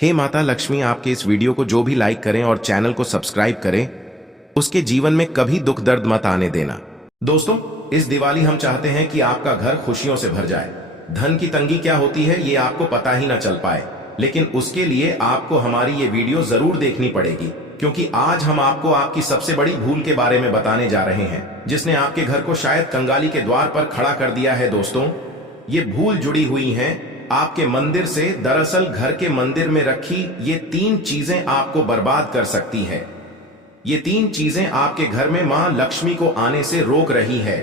हे माता लक्ष्मी, आपके इस वीडियो को जो भी लाइक करें और चैनल को सब्सक्राइब करें, उसके जीवन में कभी दुख दर्द मत आने देना। दोस्तों, इस दिवाली हम चाहते हैं कि आपका घर खुशियों से भर जाए। धन की तंगी क्या होती है ये आपको पता ही ना चल पाए, लेकिन उसके लिए आपको हमारी ये वीडियो जरूर देखनी पड़ेगी, क्योंकि आज हम आपको आपकी सबसे बड़ी भूल के बारे में बताने जा रहे हैं, जिसने आपके घर को शायद कंगाली के द्वार पर खड़ा कर दिया है। दोस्तों, ये भूल जुड़ी हुई हैं आपके मंदिर से। दरअसल घर के मंदिर में रखी ये 3 चीजें आपको बर्बाद कर सकती है। ये 3 चीजें आपके घर में मां लक्ष्मी को आने से रोक रही है।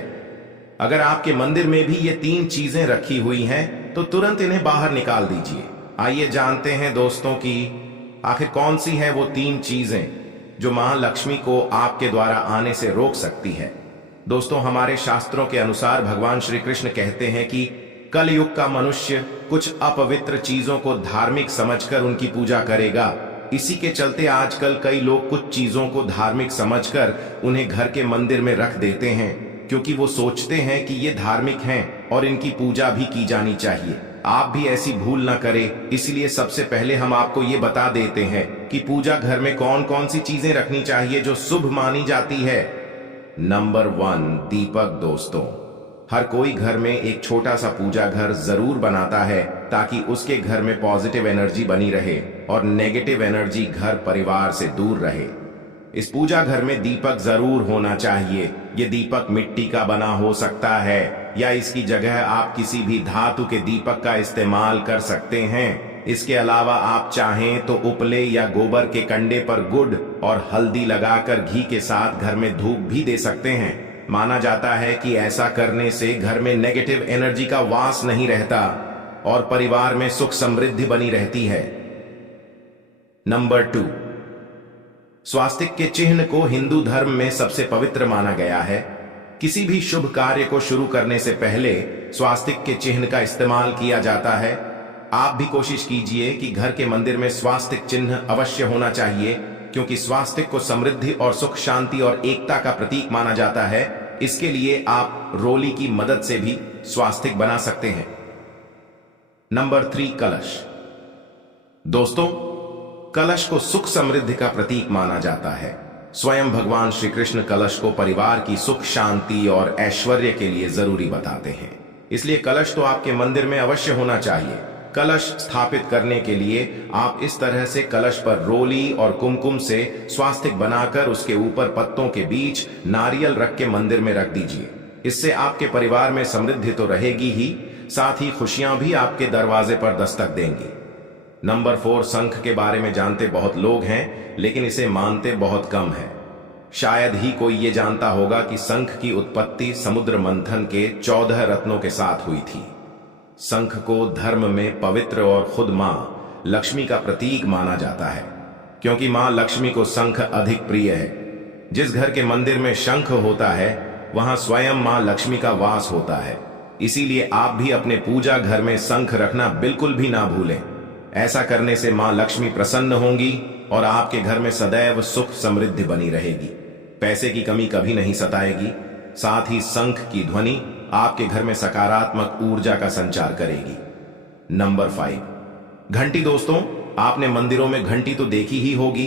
अगर आपके मंदिर में भी ये 3 चीजें रखी हुई हैं, तो तुरंत इन्हें बाहर निकाल दीजिए। आइए जानते हैं दोस्तों कि आखिर कौन सी है वो 3 चीजें जो मां लक्ष्मी को आपके द्वारा आने से रोक सकती है। दोस्तों, हमारे शास्त्रों के अनुसार भगवान श्री कृष्ण कहते हैं कि कलयुग का मनुष्य कुछ अपवित्र चीजों को धार्मिक समझकर उनकी पूजा करेगा। इसी के चलते आजकल कई लोग कुछ चीजों को धार्मिक समझकर उन्हें घर के मंदिर में रख देते हैं, क्योंकि वो सोचते हैं कि ये धार्मिक हैं और इनकी पूजा भी की जानी चाहिए। आप भी ऐसी भूल न करें, इसलिए सबसे पहले हम आपको ये बता देते हैं कि पूजा घर में कौन कौन सी चीजें रखनी चाहिए जो शुभ मानी जाती है। नंबर 1, दीपक। दोस्तों, हर कोई घर में एक छोटा सा पूजा घर जरूर बनाता है, ताकि उसके घर में पॉजिटिव एनर्जी बनी रहे और नेगेटिव एनर्जी घर परिवार से दूर रहे। इस पूजा घर में दीपक जरूर होना चाहिए। ये दीपक मिट्टी का बना हो सकता है, या इसकी जगह आप किसी भी धातु के दीपक का इस्तेमाल कर सकते हैं। इसके अलावा आप चाहें तो उपले या गोबर के कंडे पर गुड़ और हल्दी लगाकर घी के साथ घर में धूप भी दे सकते हैं। माना जाता है कि ऐसा करने से घर में नेगेटिव एनर्जी का वास नहीं रहता और परिवार में सुख समृद्धि बनी रहती है। नंबर 2, स्वास्तिक के चिन्ह को हिंदू धर्म में सबसे पवित्र माना गया है। किसी भी शुभ कार्य को शुरू करने से पहले स्वास्तिक के चिन्ह का इस्तेमाल किया जाता है। आप भी कोशिश कीजिए कि घर के मंदिर में स्वास्तिक चिन्ह अवश्य होना चाहिए, क्योंकि स्वास्तिक को समृद्धि और सुख, शांति और एकता का प्रतीक माना जाता है। इसके लिए आप रोली की मदद से भी स्वास्तिक बना सकते हैं। नंबर 3, कलश। दोस्तों, कलश को सुख समृद्धि का प्रतीक माना जाता है। स्वयं भगवान श्री कृष्ण कलश को परिवार की सुख, शांति और ऐश्वर्य के लिए जरूरी बताते हैं। इसलिए कलश तो आपके मंदिर में अवश्य होना चाहिए। कलश स्थापित करने के लिए आप इस तरह से कलश पर रोली और कुमकुम से स्वास्तिक बनाकर उसके ऊपर पत्तों के बीच नारियल रख के मंदिर में रख दीजिए। इससे आपके परिवार में समृद्धि तो रहेगी ही, साथ ही खुशियां भी आपके दरवाजे पर दस्तक देंगी। नंबर 4, शंख के बारे में जानते बहुत लोग हैं, लेकिन इसे मानते बहुत कम है। शायद ही कोई ये जानता होगा कि शंख की उत्पत्ति समुद्र मंथन के 14 रत्नों के साथ हुई थी। शंख को धर्म में पवित्र और खुद मां लक्ष्मी का प्रतीक माना जाता है, क्योंकि मां लक्ष्मी को शंख अधिक प्रिय है। जिस घर के मंदिर में शंख होता है, वहां स्वयं मां लक्ष्मी का वास होता है। इसीलिए आप भी अपने पूजा घर में शंख रखना बिल्कुल भी ना भूलें। ऐसा करने से मां लक्ष्मी प्रसन्न होंगी और आपके घर में सदैव सुख समृद्धि बनी रहेगी। पैसे की कमी कभी नहीं सताएगी। साथ ही शंख की ध्वनि आपके घर में सकारात्मक ऊर्जा का संचार करेगी। नंबर 5, घंटी। दोस्तों, आपने मंदिरों में घंटी तो देखी ही होगी।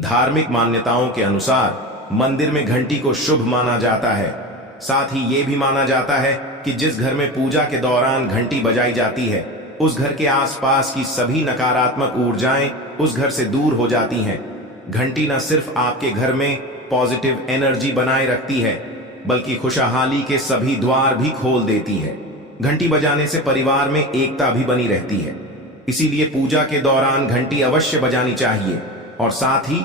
धार्मिक मान्यताओं के अनुसार मंदिर में घंटी को शुभ माना जाता है। साथ ही यह भी माना जाता है कि जिस घर में पूजा के दौरान घंटी बजाई जाती है, उस घर के आसपास की सभी नकारात्मक ऊर्जाएं उस घर से दूर हो जाती हैं। घंटी न सिर्फ आपके घर में पॉजिटिव एनर्जी बनाए रखती है, बल्कि खुशहाली के सभी द्वार भी खोल देती है। घंटी बजाने से परिवार में एकता भी बनी रहती है। इसीलिए पूजा के दौरान घंटी अवश्य बजानी चाहिए, और साथ ही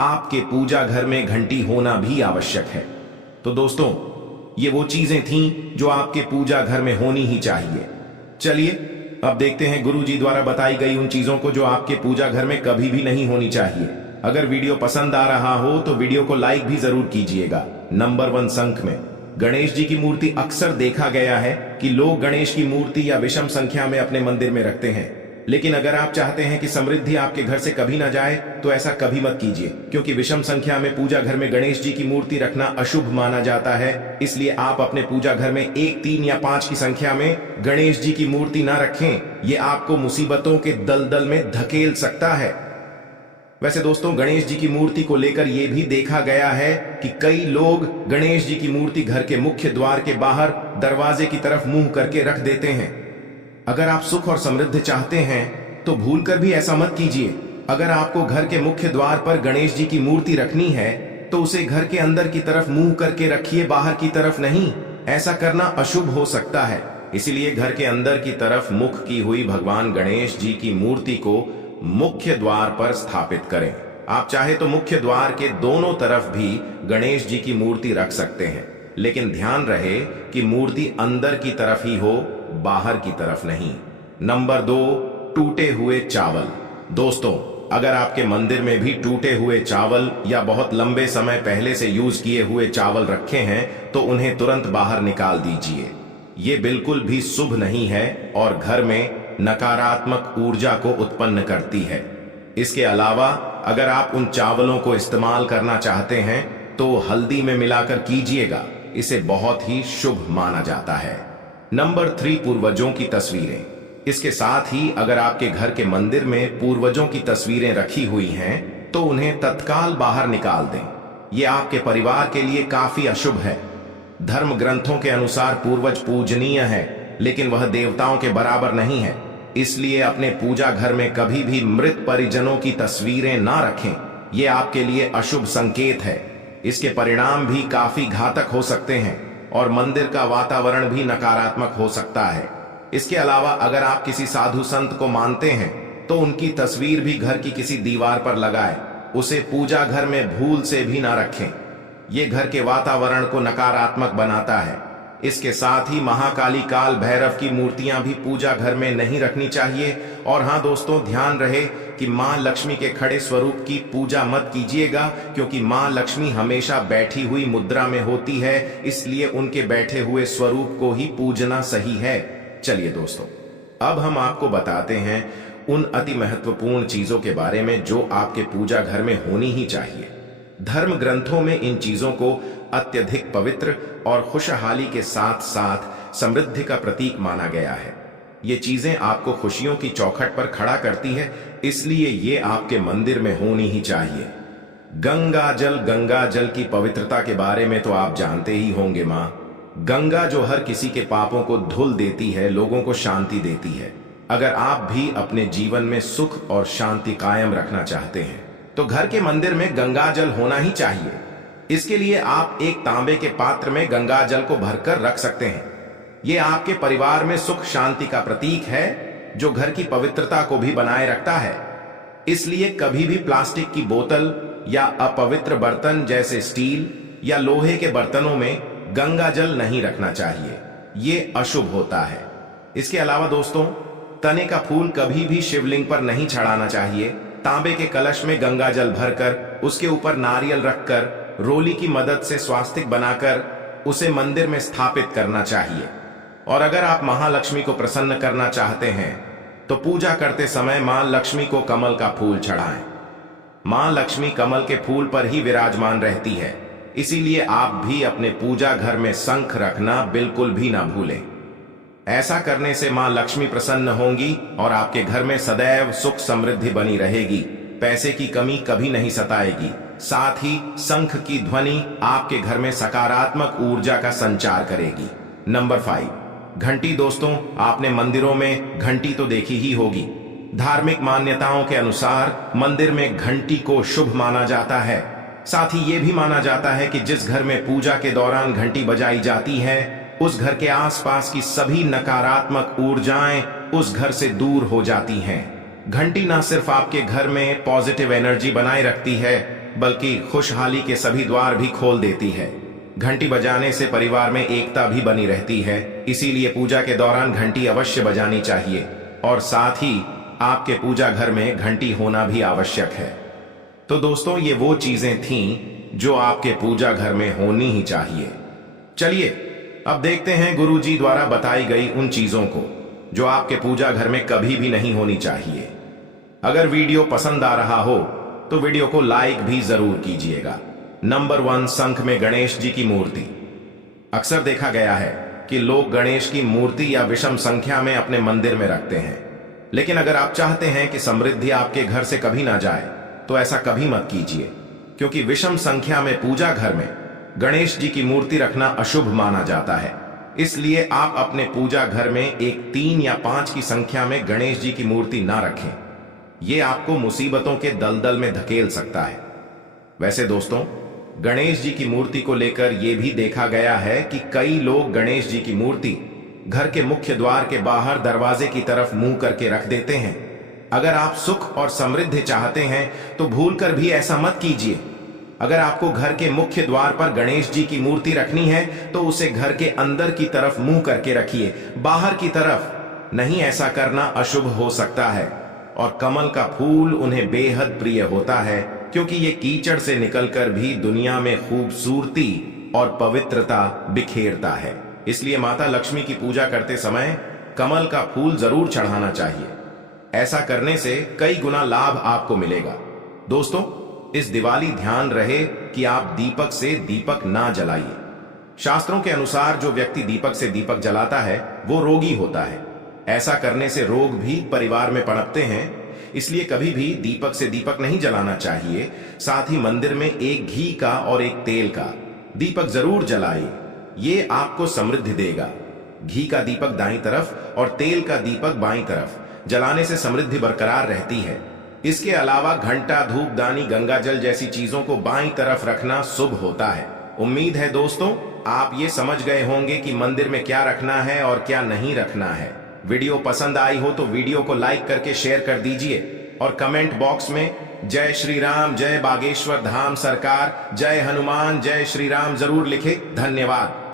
आपके पूजा घर में घंटी होना भी आवश्यक है। तो दोस्तों, ये वो चीजें थीं जो आपके पूजा घर में होनी ही चाहिए। चलिए अब देखते हैं गुरुजी द्वारा बताई गई उन चीजों को जो आपके पूजा घर में कभी भी नहीं होनी चाहिए। अगर वीडियो पसंद आ रहा हो तो वीडियो को लाइक भी जरूर कीजिएगा। नंबर 1, शंख में गणेश जी की मूर्ति। अक्सर देखा गया है कि लोग गणेश की मूर्ति या विषम संख्या में अपने मंदिर में रखते हैं। लेकिन अगर आप चाहते हैं कि समृद्धि आपके घर से कभी ना जाए तो ऐसा कभी मत कीजिए, क्योंकि विषम संख्या में पूजा घर में गणेश जी की मूर्ति रखना अशुभ माना जाता है। इसलिए आप अपने पूजा घर में 1, 3 या 5 की संख्या में गणेश जी की मूर्ति ना रखें। ये आपको मुसीबतों के दलदल में धकेल सकता है। वैसे दोस्तों, गणेश जी की मूर्ति को लेकर यह भी देखा गया है कि कई लोग गणेश जी की मूर्ति घर के मुख्य द्वार के बाहर दरवाजे की तरफ मुंह करके रख देते हैं। अगर आप सुख और समृद्धि चाहते हैं तो भूलकर भी ऐसा मत कीजिए। अगर आपको घर के मुख्य द्वार पर गणेश जी की मूर्ति रखनी है तो उसे घर के अंदर की तरफ मुंह करके रखिए, बाहर की तरफ नहीं। ऐसा करना अशुभ हो सकता है। इसीलिए घर के अंदर की तरफ मुख की हुई भगवान गणेश जी की मूर्ति को मुख्य द्वार पर स्थापित करें। आप चाहे तो मुख्य द्वार के दोनों तरफ भी गणेश जी की मूर्ति रख सकते हैं, लेकिन ध्यान रहे कि मूर्ति अंदर की तरफ ही हो, बाहर की तरफ नहीं। नंबर 2, टूटे हुए चावल। दोस्तों, अगर आपके मंदिर में भी टूटे हुए चावल या बहुत लंबे समय पहले से यूज किए हुए चावल रखे हैं तो उन्हें तुरंत बाहर निकाल दीजिए। ये बिल्कुल भी शुभ नहीं है और घर में नकारात्मक ऊर्जा को उत्पन्न करती है। इसके अलावा अगर आप उन चावलों को इस्तेमाल करना चाहते हैं तो हल्दी में मिलाकर कीजिएगा, इसे बहुत ही शुभ माना जाता है। नंबर 3, पूर्वजों की तस्वीरें। इसके साथ ही अगर आपके घर के मंदिर में पूर्वजों की तस्वीरें रखी हुई हैं तो उन्हें तत्काल बाहर निकाल दें। यह आपके परिवार के लिए काफी अशुभ है। धर्म ग्रंथों के अनुसार पूर्वज पूजनीय है, लेकिन वह देवताओं के बराबर नहीं है। इसलिए अपने पूजा घर में कभी भी मृत परिजनों की तस्वीरें ना रखें। यह आपके लिए अशुभ संकेत है। इसके परिणाम भी काफी घातक हो सकते हैं और मंदिर का वातावरण भी नकारात्मक हो सकता है। इसके अलावा अगर आप किसी साधु संत को मानते हैं तो उनकी तस्वीर भी घर की किसी दीवार पर लगाएं। उसे पूजा घर में भूल से भी ना रखें। यह घर के वातावरण को नकारात्मक बनाता है। इसके साथ ही महाकाली, काल भैरव की मूर्तियां भी पूजा घर में नहीं रखनी चाहिए। और हां दोस्तों, ध्यान रहे कि मां लक्ष्मी के खड़े स्वरूप की पूजा मत कीजिएगा, क्योंकि मां लक्ष्मी हमेशा बैठी हुई मुद्रा में होती है। इसलिए उनके बैठे हुए स्वरूप को ही पूजना सही है। चलिए दोस्तों, अब हम आपको बताते हैं उन अति महत्वपूर्ण चीजों के बारे में जो आपके पूजा घर में होनी ही चाहिए। धर्म ग्रंथों में इन चीजों को अत्यधिक पवित्र और खुशहाली के साथ साथ समृद्धि का प्रतीक माना गया है। ये चीजें आपको खुशियों की चौखट पर खड़ा करती है, इसलिए ये आपके मंदिर में होनी ही चाहिए। गंगा जल की पवित्रता के बारे में तो आप जानते ही होंगे। माँ गंगा जो हर किसी के पापों को धुल देती है, लोगों को शांति देती है। अगर आप भी अपने जीवन में सुख और शांति कायम रखना चाहते हैं तो घर के मंदिर में गंगा जल होना ही चाहिए। इसके लिए आप एक तांबे के पात्र में गंगा जल को भरकर रख सकते हैं। यह आपके परिवार में सुख शांति का प्रतीक है, जो घर की पवित्रता को भी बनाए रखता है। इसलिए कभी भी प्लास्टिक की बोतल या अपवित्र बर्तन जैसे स्टील या लोहे के बर्तनों में गंगा जल नहीं रखना चाहिए। ये अशुभ होता है। इसके अलावा दोस्तों, तने का फूल कभी भी शिवलिंग पर नहीं चढ़ाना चाहिए। तांबे के कलश में गंगा जल भरकर उसके ऊपर नारियल रखकर रोली की मदद से स्वास्तिक बनाकर उसे मंदिर में स्थापित करना चाहिए। और अगर आप महालक्ष्मी को प्रसन्न करना चाहते हैं तो पूजा करते समय मां लक्ष्मी को कमल का फूल चढ़ाएं। मां लक्ष्मी कमल के फूल पर ही विराजमान रहती है, इसीलिए आप भी अपने पूजा घर में शंख रखना बिल्कुल भी ना भूलें। ऐसा करने से मां लक्ष्मी प्रसन्न होंगी और आपके घर में सदैव सुख समृद्धि बनी रहेगी। पैसे की कमी कभी नहीं सताएगी। साथ ही शंख की ध्वनि आपके घर में सकारात्मक ऊर्जा का संचार करेगी। नंबर 5, घंटी। दोस्तों, आपने मंदिरों में घंटी तो देखी ही होगी। धार्मिक मान्यताओं के अनुसार मंदिर में घंटी को शुभ माना जाता है। साथ ही यह भी माना जाता है कि जिस घर में पूजा के दौरान घंटी बजाई जाती है उस घर के आसपास की सभी नकारात्मक ऊर्जाएं उस घर से दूर हो जाती हैं। घंटी ना सिर्फ आपके घर में पॉजिटिव एनर्जी बनाए रखती है, बल्कि खुशहाली के सभी द्वार भी खोल देती है। घंटी बजाने से परिवार में एकता भी बनी रहती है, इसीलिए पूजा के दौरान घंटी अवश्य बजानी चाहिए। और साथ ही आपके पूजा घर में घंटी होना भी आवश्यक है। तो दोस्तों, ये वो चीजें थीं जो आपके पूजा घर में होनी ही चाहिए। चलिए अब देखते हैं गुरुजी द्वारा बताई गई उन चीजों को जो आपके पूजा घर में कभी भी नहीं होनी चाहिए। अगर वीडियो पसंद आ रहा हो तो वीडियो को लाइक भी जरूर कीजिएगा। नंबर 1, शंख में गणेश जी की मूर्ति। अक्सर देखा गया है कि लोग गणेश की मूर्ति या विषम संख्या में अपने मंदिर में रखते हैं, लेकिन अगर आप चाहते हैं कि समृद्धि आपके घर से कभी ना जाए तो ऐसा कभी मत कीजिए, क्योंकि विषम संख्या में पूजा घर में गणेश जी की मूर्ति रखना अशुभ माना जाता है। इसलिए आप अपने पूजा घर में एक 3 या 5 की संख्या में गणेश जी की मूर्ति ना रखें। यह आपको मुसीबतों के दलदल में धकेल सकता है। वैसे दोस्तों, गणेश जी की मूर्ति को लेकर यह भी देखा गया है कि कई लोग गणेश जी की मूर्ति घर के मुख्य द्वार के बाहर दरवाजे की तरफ मुंह करके रख देते हैं। अगर आप सुख और समृद्धि चाहते हैं तो भूलकर भी ऐसा मत कीजिए। अगर आपको घर के मुख्य द्वार पर गणेश जी की मूर्ति रखनी है तो उसे घर के अंदर की तरफ मुंह करके रखिए, बाहर की तरफ नहीं। ऐसा करना अशुभ हो सकता है। और कमल का फूल उन्हें बेहद प्रिय होता है, क्योंकि ये कीचड़ से निकलकर भी दुनिया में खूबसूरती और पवित्रता बिखेरता है। इसलिए माता लक्ष्मी की पूजा करते समय कमल का फूल जरूर चढ़ाना चाहिए। ऐसा करने से कई गुना लाभ आपको मिलेगा। दोस्तों, इस दिवाली ध्यान रहे कि आप दीपक से दीपक ना जलाइए। शास्त्रों के अनुसार जो व्यक्ति दीपक से दीपक जलाता है वो रोगी होता है। ऐसा करने से रोग भी परिवार में पनपते हैं। इसलिए कभी भी दीपक से दीपक नहीं जलाना चाहिए। साथ ही मंदिर में एक घी का और एक तेल का दीपक जरूर जलाइए। ये आपको समृद्धि देगा। घी का दीपक दाईं तरफ और तेल का दीपक बाईं तरफ जलाने से समृद्धि बरकरार रहती है। इसके अलावा घंटा, धूपदानी, गंगा जल जैसी चीजों को बाईं तरफ रखना शुभ होता है। उम्मीद है दोस्तों आप ये समझ गए होंगे कि मंदिर में क्या रखना है और क्या नहीं रखना है। वीडियो पसंद आई हो तो वीडियो को लाइक करके शेयर कर दीजिए और कमेंट बॉक्स में जय श्री राम, जय बागेश्वर धाम सरकार, जय हनुमान, जय श्री राम जरूर लिखे। धन्यवाद।